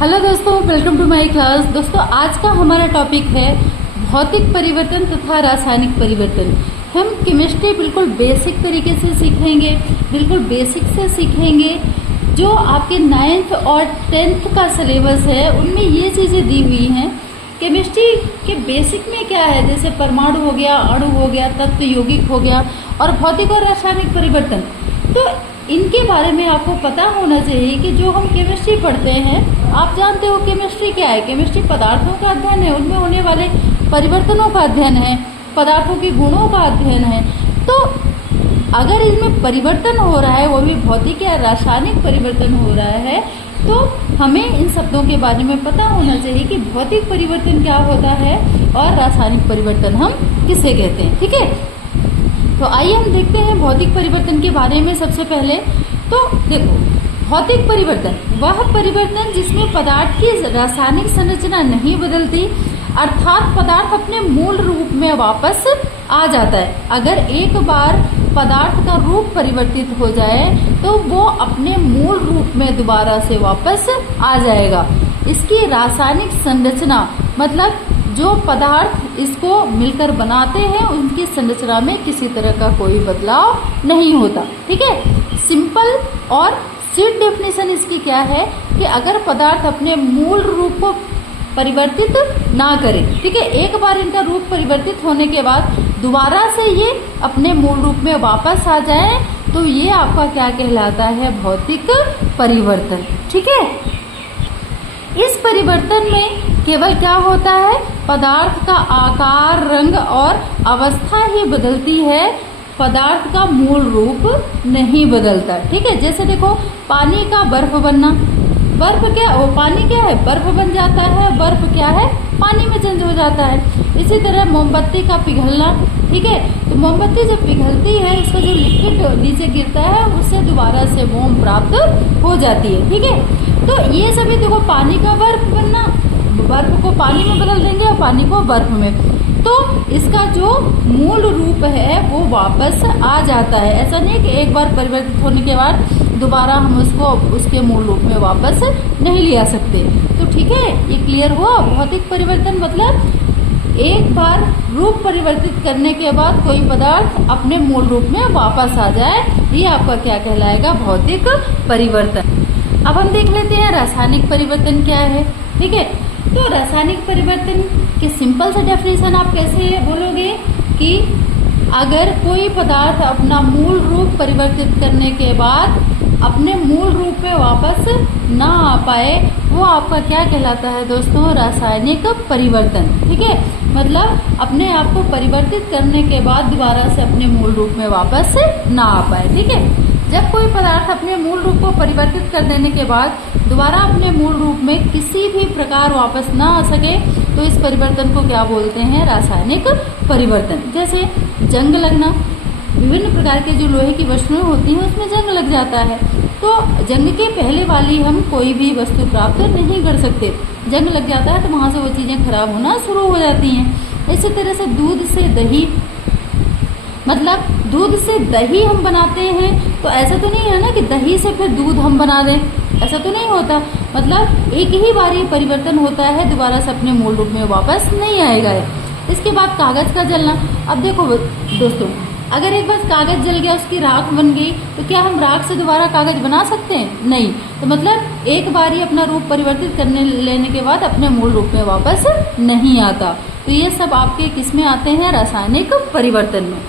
Hello दोस्तों, welcome to my class. दोस्तों, आज का हमारा टॉपिक है भौतिक परिवर्तन तथा रासायनिक परिवर्तन। हम केमिस्ट्री बिल्कुल बेसिक तरीके से सीखेंगे, बिल्कुल बेसिक से सीखेंगे। जो आपके 9th और 10th का सिलेबस है उनमें ये चीज़ें दी हुई हैं। केमिस्ट्री के बेसिक में क्या है, जैसे परमाणु हो गया, अणु हो गया, तत्व यौगिक हो गया और भौतिक और रासायनिक परिवर्तन। तो इनके बारे में आपको पता होना चाहिए कि जो हम केमिस्ट्री पढ़ते हैं, आप जानते हो केमिस्ट्री क्या है। केमिस्ट्री पदार्थों का अध्ययन है, उनमें होने वाले परिवर्तनों का अध्ययन है, पदार्थों के गुणों का अध्ययन है। तो अगर इसमें परिवर्तन हो रहा है, वो भी भौतिक या रासायनिक परिवर्तन हो रहा है, तो हमें इन शब्दों के बारे में पता होना चाहिए कि भौतिक परिवर्तन क्या होता है और रासायनिक परिवर्तन हम किसे कहते हैं। ठीक है, तो आइए हम देखते हैं भौतिक परिवर्तन के बारे में। सबसे पहले तो देखो, भौतिक परिवर्तन वह परिवर्तन जिसमें पदार्थ की रासायनिक संरचना नहीं बदलती, अर्थात पदार्थ अपने मूल रूप में वापस आ जाता है। अगर एक बार पदार्थ का रूप परिवर्तित हो जाए तो वो अपने मूल रूप में दोबारा से वापस आ जाएगा। इसकी रासायनिक संरचना मतलब जो पदार्थ इसको मिलकर बनाते हैं उनकी संरचना में किसी तरह का कोई बदलाव नहीं होता। ठीक है, सिंपल और स्वीट डेफिनेशन इसकी क्या है कि अगर पदार्थ अपने मूल रूप को परिवर्तित ना करे, ठीक है, एक बार इनका रूप परिवर्तित होने के बाद दोबारा से ये अपने मूल रूप में वापस आ जाए तो ये आपका क्या कहलाता है, भौतिक परिवर्तन। ठीक है, इस परिवर्तन में केवल क्या होता है, पदार्थ का आकार, रंग और अवस्था ही बदलती है, पदार्थ का मूल रूप नहीं बदलता। ठीक है, जैसे देखो पानी का बर्फ बनना, बर्फ क्या, वो पानी क्या है, बर्फ बन जाता है, बर्फ क्या है, पानी में चेंज हो जाता है। इसी तरह मोमबत्ती का पिघलना, ठीक है, तो मोमबत्ती जब पिघलती है, इसका जो लिक्विड नीचे गिरता है उससे दोबारा से मोम प्राप्त हो जाती है। ठीक है, तो ये सभी देखो, पानी का बर्फ बनना, बर्फ को पानी में बदल देंगे और पानी को बर्फ में, तो इसका जो मूल रूप है वो वापस आ जाता है। ऐसा नहीं कि एक बार परिवर्तित होने के बाद दोबारा हम उसको उसके मूल रूप में वापस नहीं ले आ सकते। तो ठीक है, ये क्लियर हुआ। भौतिक परिवर्तन मतलब एक बार रूप परिवर्तित करने के बाद कोई पदार्थ अपने मूल रूप में वापस आ जाए, ये आपका क्या कहलाएगा, भौतिक परिवर्तन। अब हम देख लेते हैं रासायनिक परिवर्तन क्या है। ठीक है, तो रासायनिक परिवर्तन की सिंपल सा डेफिनेशन आप कैसे बोलोगे कि अगर कोई पदार्थ अपना मूल रूप परिवर्तित करने के बाद अपने मूल रूप में वापस ना आ पाए, वो आपका क्या कहलाता है दोस्तों, रासायनिक परिवर्तन। ठीक है, मतलब अपने आप को परिवर्तित करने के बाद दोबारा से अपने मूल रूप में वापस ना आ पाए। ठीक है, जब कोई पदार्थ अपने मूल रूप को परिवर्तित कर देने के बाद दोबारा अपने मूल रूप में किसी भी प्रकार वापस ना आ सके तो इस परिवर्तन को क्या बोलते हैं, रासायनिक परिवर्तन। जैसे जंग लगना, विभिन्न प्रकार के जो लोहे की वस्तुएं होती हैं उसमें जंग लग जाता है, तो जंग के पहले वाली हम कोई भी वस्तु प्राप्त नहीं कर सकते। जंग लग जाता है तो वहां से वो चीजें खराब होना शुरू हो जाती हैं। इसी तरह से दूध से दही, मतलब दूध से दही हम बनाते हैं तो ऐसा तो नहीं है ना कि दही से फिर दूध हम बना दें, ऐसा तो नहीं होता। मतलब एक ही बार ये परिवर्तन होता है, दोबारा से अपने मूल रूप में वापस नहीं आएगा। इसके बाद कागज का जलना। अब देखो दोस्तों, अगर एक बार कागज जल गया, उसकी राख बन गई, तो क्या हम राख से दोबारा कागज बना सकते हैं? नहीं। तो मतलब एक बार ही अपना रूप परिवर्तित करने लेने के बाद अपने मूल रूप में वापस नहीं आता। तो ये सब आपके किस में आते हैं, रासायनिक परिवर्तन में।